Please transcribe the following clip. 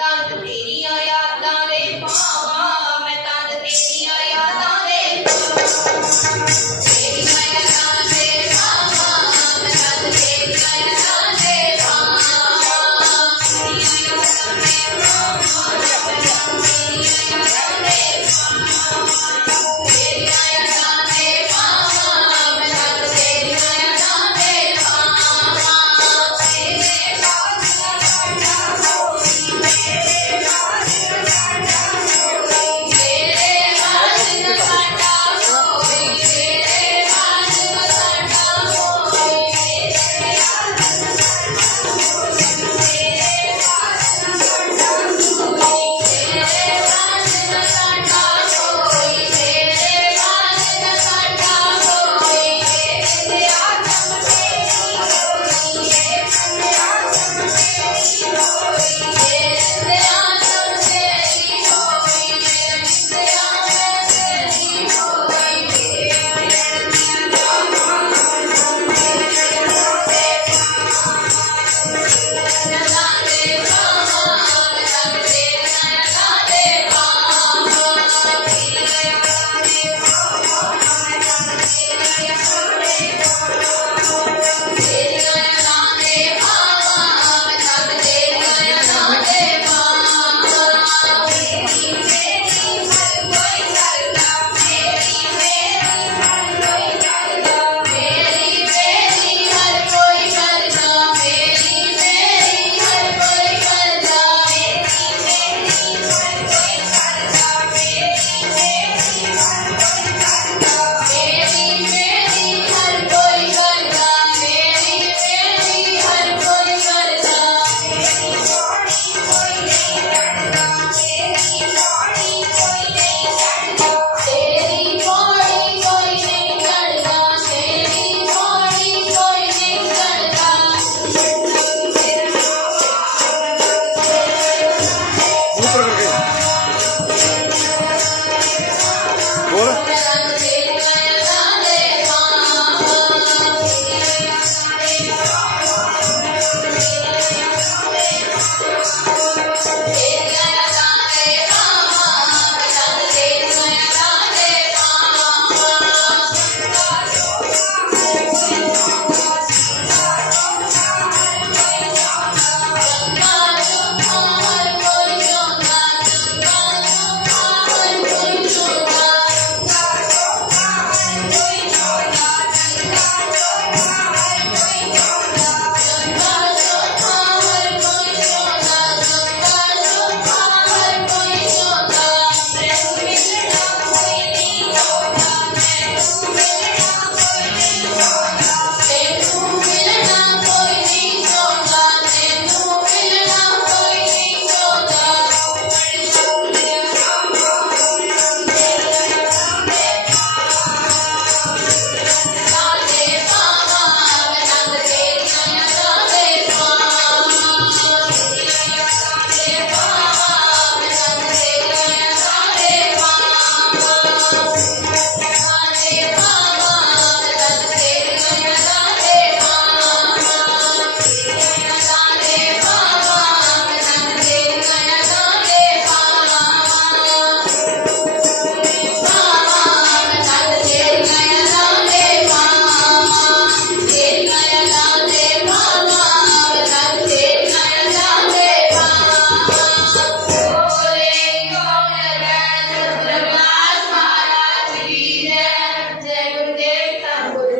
ਤਾਂ ਤੇਰੀ ਆਇਆ